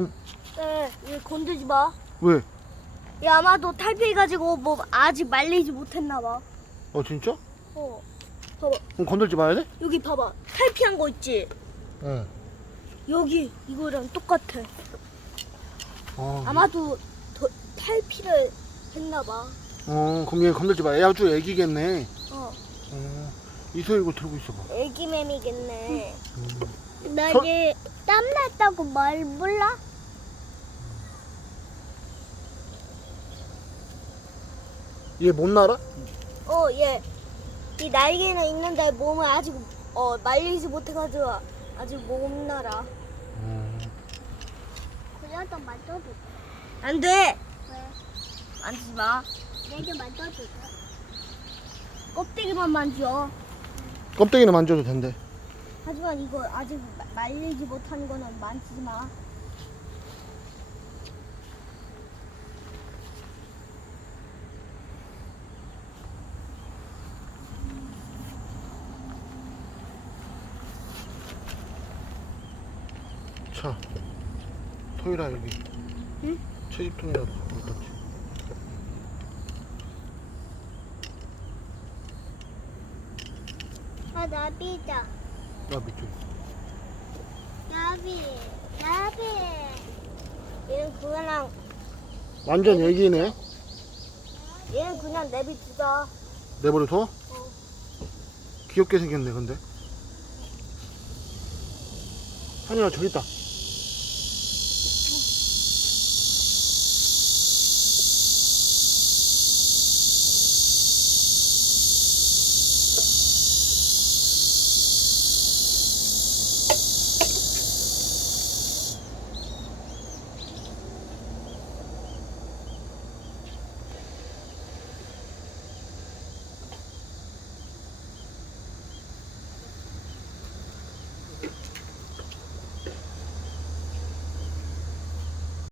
응. 네, 얘 건들지 마. 왜? 얘 아마도 탈피해가지고 뭐 아직 말리지 못했나 봐. 어 진짜? 어, 봐봐. 그럼 건들지 마야 돼? 여기 봐봐. 탈피한 거 있지? 응. 여기 이거랑 똑같아. 어. 아마도 더 탈피를 했나 봐. 어 그럼 얘 건들지 마. 얘 아주 애기겠네. 어, 어. 이소 이거 들고 있어봐. 애기맴이겠네. 음. 나 서- 얘 땀났다고 말 몰라? 얘 못 날아? 어, 얘. 이 날개는 있는데 몸을 아직 어 말리지 못해가지고 아직 못 날아. 어. 그래도 만져도 돼. 안 돼. 왜? 만지지 마. 내게 만져도 돼. 껍데기만 만져. 껍데기는 만져도 된대. 하지만 이거 아직 마- 말리지 못한 거는 만지지 마. 자, 토이라 여기. 응? 채집통이라도 있던지. 아, 나비다. 나 밑에. 나비. 나비. 얘는 그냥 완전 애기네. 얘는 그냥 내비 두자. 내버려 둬? 귀엽게 생겼네, 근데. 한이야, 저기 있다.